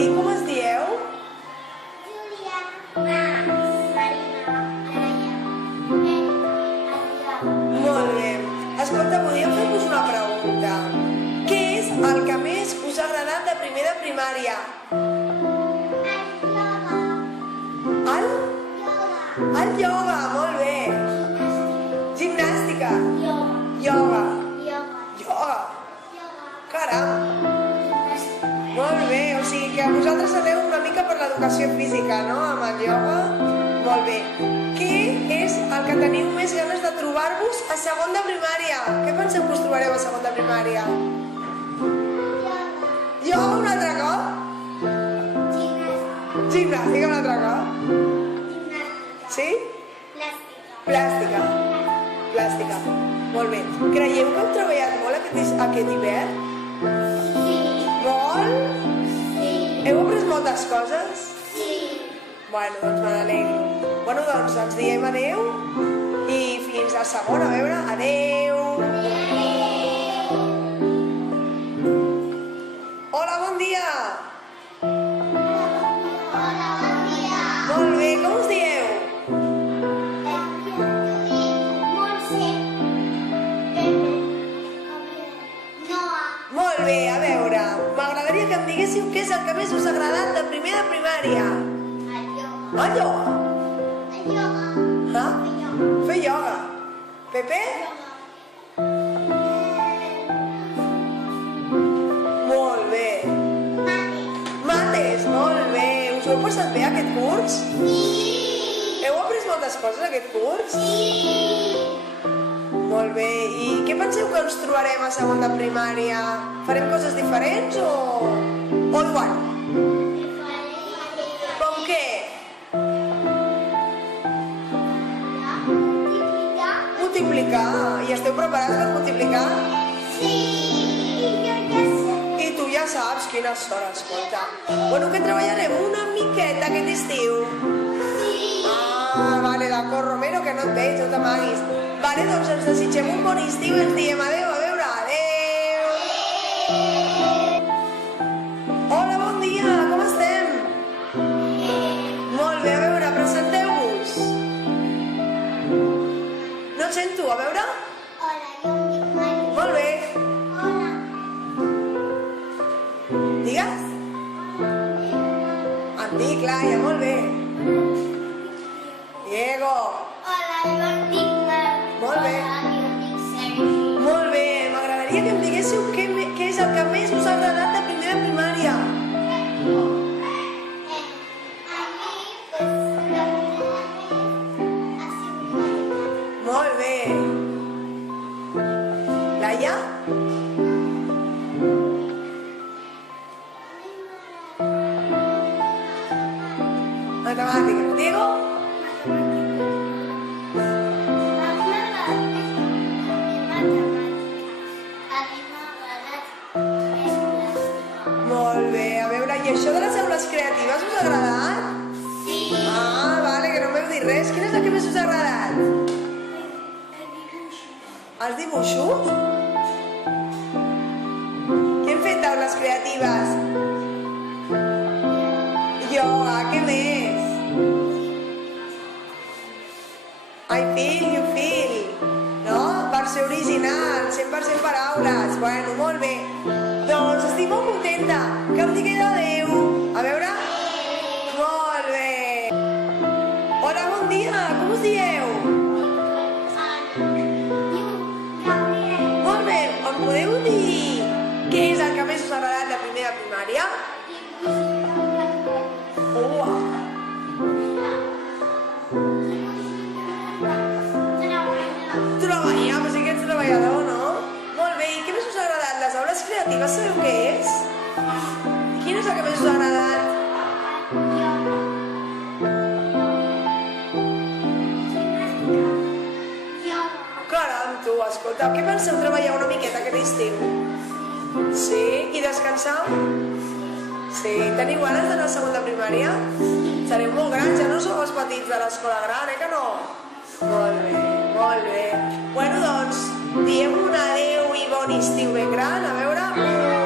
dir com es dieu? Júlia, Max, Marina, Laia, Erika, Adrià. Molt bé. Escolta, podríem fer-vos una pregunta. Què és el que més us ha agradat de primer de primària? El yoga, El ioga, molt bé. Gimnàstica. yoga, Ioga. yoga, Ioga. yoga, Caram. gimnàstica. Molt bé, o sigui que vosaltres aneu una mica per l'educació física, no?, amb el ioga. Molt bé. Què és el que teniu més ganes de trobar-vos a segon de primària? Què penseu que us trobareu a segon de primària? Yoga, Ioga un altre cop? gimnàstica, Gimnàstica un altre cop? gimnàstica, Sí? plàstica, Plàstica. Plàstica. Molt bé. Creieu que heu treballat molt aquest hivern? sí, Molt? sí, Heu après moltes coses? sí. Bueno, doncs me n'alegro. Bueno, doncs ens diem adeu i fins a segon, a veure, adeu. Hola, bon dia. Hola, bon dia. Molt bé, com us dieu? Montse, Pepe, Noa, Molt bé, a veure, m'agradaria que em diguéssiu què és el que més us ha agradat de primer de primària. el yoga, El ioga. el yoga, Ah? el yoga, Fer ioga. Pepe? Molt bé. Mates, molt bé. Us ho heu passat bé aquest curs? Heu après moltes coses aquest curs? Molt bé. I què penseu que ens trobarem a segon de primària? Farem coses diferents o igual? Com què? Multiplicar. I esteu preparats per multiplicar? I tu ja saps quines són, escolta. Bueno, que treballarem una miqueta aquest estiu. Ah, vale, d'acord, Romero, que no et veig, no t'amaguis. Vale, doncs ens desitgem un bon estiu i ens diem adeu, a veure, adeu. Hola, bon dia, com estem? Molt bé, a veure, presenteu-vos. No et sento, a veure? Molt bé. Digues? Em dic Laia, molt bé. Diego. Molt bé. Molt bé, m'agradaria que em diguéssiu què és el que més us ha agradat de primer de primària. Molt bé. Laia? Matemàtiques. Diego? Molt bé, a veure, i això de les aules creatives us ha agradat? Ah, vale, que no m'heu dit res. Quin és el que més us ha agradat? Els dibuixos? Què hem fet d'aules creatives? Ioga, què més? I feel, you feel. No? Versió original, 100% paraules. Bueno, molt bé. Doncs estic molt contenta. Que em digueu adeu. A veure? Molt bé. Hola, bon dia. Com us dieu? Molt bé. Em podeu dir què és el que més us ha agradat de primer de primària? Uau. Treballar, però sí que ets treballador, no? Molt bé. I què més us ha agradat? Les aules creatives sabeu què és? Quin és el que més us ha agradat? Caram, tu, escolta, què penseu treballar una miqueta aquest estiu? Sí? I descansar? Sí. Teniu ganes d'anar a segon de primària? Sereu molt grans, ja no sou els petits de l'escola gran, que no? Molt bé, molt bé. Bueno, doncs, diem un adeu i bon estiu ben gran, a veure...